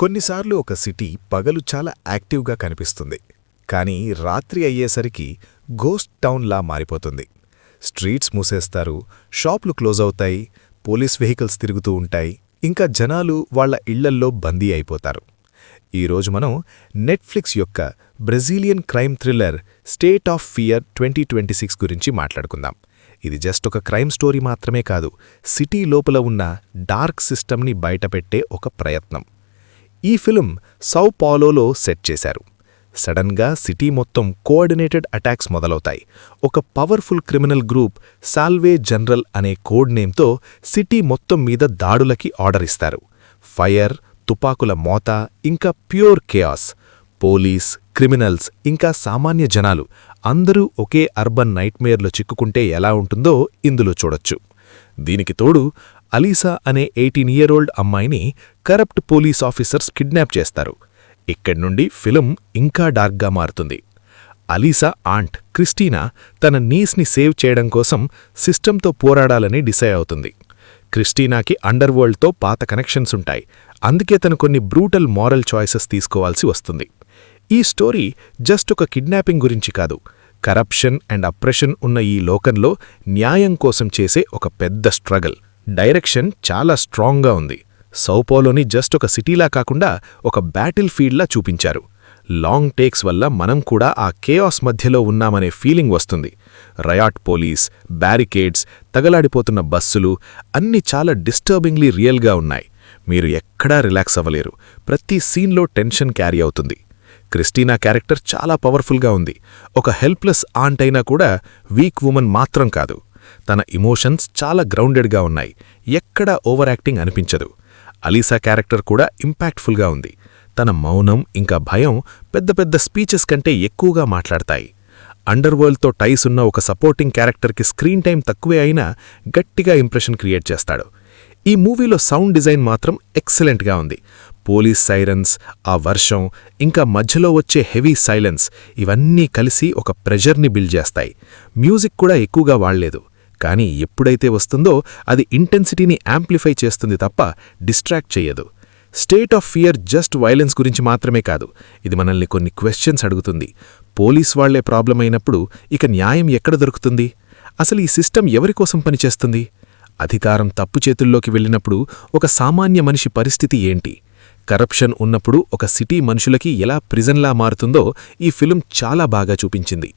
కొన్నిసార్లు ఒక సిటీ పగలు చాలా యాక్టివ్గా కనిపిస్తుంది, కానీ రాత్రి అయ్యేసరికి గోస్ట్ టౌన్లా మారిపోతుంది. స్ట్రీట్స్ మూసేస్తారు, షాపులు క్లోజ్ అవుతాయి, పోలీస్ వెహికల్స్ తిరుగుతూ ఉంటాయి, ఇంకా జనాలు వాళ్ల ఇళ్లల్లో బందీ అయిపోతారు. ఈరోజు మనం నెట్ఫ్లిక్స్ యొక్క Brazilian crime thriller state of fear 2026 గురించి మాట్లాడుకుందాం. ఇది జస్ట్ ఒక క్రైమ్ స్టోరీ మాత్రమే కాదు, సిటీ లోపల ఉన్న డార్క్ సిస్టమ్ని బయటపెట్టే ఒక ప్రయత్నం. ఈ ఫిల్మ్ సౌ పాలోలో సెట్ చేశారు. సడన్గా సిటీ మొత్తం కోఆర్డినేటెడ్ అటాక్స్ మొదలవుతాయి. ఒక powerful criminal group Salve general అనే కోడ్ నేమ్తో సిటీ మొత్తం మీద దాడులకి ఆర్డర్ ఇస్తారు. ఫైర్, తుపాకుల మోత, ఇంకా ప్యూర్ కేయాస్. పోలీస్, క్రిమినల్స్, ఇంకా సామాన్య జనాలు అందరూ ఒకే అర్బన్ నైట్మేర్లో చిక్కుకుంటే ఎలా ఉంటుందో ఇందులో చూడొచ్చు. దీనికి తోడు అలీసా అనే 18-year-old అమ్మాయిని కరప్ట్ పోలీస్ ఆఫీసర్స్ కిడ్నాప్ చేస్తారు. ఇక్కడ్నుండి ఫిలిం ఇంకా డార్క్గా మారుతుంది. అలీసా ఆంట్ క్రిస్టీనా తన నీస్ని సేవ్ చేయడం కోసం సిస్టంతో పోరాడాలని డిసైడ్ అవుతుంది. క్రిస్టీనాకి అండర్వరల్డ్తో పాత కనెక్షన్స్ ఉంటాయి, అందుకే తను కొన్ని బ్రూటల్ మారల్ చాయిసెస్ తీసుకోవాల్సి వస్తుంది. ఈ స్టోరీ జస్ట్ ఒక కిడ్నాపింగ్ గురించి కాదు, కరప్షన్ అండ్ అప్రెషన్ ఉన్న ఈ లోకంలో న్యాయం కోసం చేసే ఒక పెద్ద స్ట్రగల్. డైరెక్షన్ చాలా స్ట్రాంగ్గా ఉంది. సౌపోలోని జస్ట్ ఒక సిటీలా కాకుండా ఒక బ్యాటిల్ ఫీల్డ్లా చూపించారు. లాంగ్ టేక్స్ వల్ల మనం కూడా ఆ కేయాస్ మధ్యలో ఉన్నామనే ఫీలింగ్ వస్తుంది. రయాట్ పోలీస్, బ్యారికేడ్స్, తగలాడిపోతున్న బస్సులు అన్నీ చాలా డిస్టర్బింగ్లీ రియల్గా ఉన్నాయి. మీరు ఎక్కడా రిలాక్స్ అవ్వలేరు. ప్రతి సీన్లో టెన్షన్ క్యారీ అవుతుంది. క్రిస్టీనా క్యారెక్టర్ చాలా పవర్ఫుల్గా ఉంది. ఒక హెల్ప్లెస్ ఆంట్ అయినా కూడా వీక్ ఉమెన్ మాత్రం కాదు. తన ఇమోషన్స్ చాలా గ్రౌండెడ్గా ఉన్నాయి, ఎక్కడా ఓవర్ యాక్టింగ్ అనిపించదు. అలీసా క్యారెక్టర్ కూడా ఇంపాక్ట్ఫుల్గా ఉంది. తన మౌనం ఇంకా భయం పెద్ద పెద్ద స్పీచెస్ కంటే ఎక్కువగా మాట్లాడతాయి. అండర్వరల్డ్తో టైస్ ఉన్న ఒక సపోర్టింగ్ క్యారెక్టర్కి స్క్రీన్ టైం తక్కువే అయినా గట్టిగా ఇంప్రెషన్ క్రియేట్ చేస్తాడు. ఈ మూవీలో సౌండ్ డిజైన్ మాత్రం ఎక్సలెంట్గా ఉంది. పోలీస్ సైరన్స్, ఆ వర్షం, ఇంకా మధ్యలో వచ్చే హెవీ సైలెన్స్ ఇవన్నీ కలిసి ఒక ప్రెజర్ని బిల్డ్ చేస్తాయి. మ్యూజిక్ కూడా ఎక్కువగా వాడలేదు, కానీ ఎప్పుడైతే వస్తుందో అది ఇంటెన్సిటీని యాంప్లిఫై చేస్తుంది తప్ప డిస్ట్రాక్ట్ చెయ్యదు. State of fear just violence గురించి మాత్రమే కాదు, ఇది మనల్ని కొన్ని క్వశ్చన్స్ అడుగుతుంది. పోలీస్ వాళ్లే ప్రాబ్లం అయినప్పుడు ఇక న్యాయం ఎక్కడ దొరుకుతుంది? అసలు ఈ సిస్టమ్ ఎవరికోసం పనిచేస్తుంది? అధికారం తప్పు చేతుల్లోకి వెళ్ళినప్పుడు ఒక సామాన్య మనిషి పరిస్థితి ఏంటి? కరప్షన్ ఉన్నప్పుడు ఒక సిటీ మనుషులకి ఎలా ప్రిజన్లా మారుతుందో ఈ ఫిల్మ్ చాలా బాగా చూపించింది.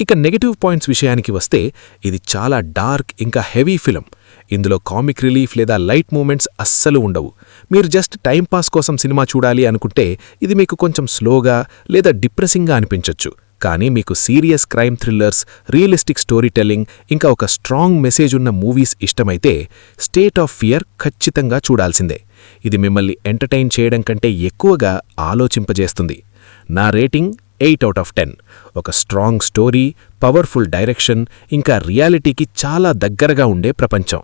ఇక నెగటివ్ పాయింట్స్ విషయానికి వస్తే ఇది చాలా డార్క్ ఇంకా హెవీ ఫిల్మ్. ఇందులో కామిక్ రిలీఫ్ లేదా లైట్ మూమెంట్స్ అస్సలు ఉండవు. మీరు జస్ట్ టైంపాస్ కోసం సినిమా చూడాలి అనుకుంటే ఇది మీకు కొంచెం స్లోగా లేదా డిప్రెసింగ్గా అనిపించొచ్చు. కానీ మీకు serious crime thrillers, realistic story telling, ఇంకా ఒక స్ట్రాంగ్ మెసేజ్ ఉన్న మూవీస్ ఇష్టమైతే స్టేట్ ఆఫ్ ఫియర్ ఖచ్చితంగా చూడాల్సిందే. ఇది మిమ్మల్ని ఎంటర్టైన్ చేయడం కంటే ఎక్కువగా ఆలోచింపజేస్తుంది. నా రేటింగ్ 8/10. ఒక స్ట్రాంగ్ స్టోరీ, పవర్ఫుల్ డైరెక్షన్, ఇంకా రియాలిటీకి చాలా దగ్గరగా ఉండే ప్రపంచం.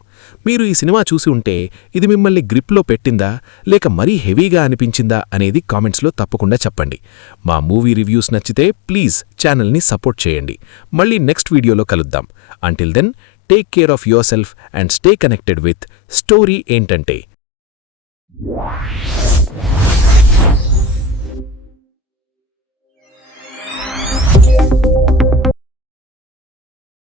మీరు ఈ సినిమా చూసి ఉంటే ఇది మిమ్మల్ని గ్రిప్లో పెట్టిందా లేక మరీ హెవీగా అనిపించిందా అనేది కామెంట్స్లో తప్పకుండా చెప్పండి. మా మూవీ రివ్యూస్ నచ్చితే ప్లీజ్ ఛానల్ని సపోర్ట్ చేయండి. మళ్ళీ నెక్స్ట్ వీడియోలో కలుద్దాం. Until then, take care of yourself and stay connected with story ఏంటంటే.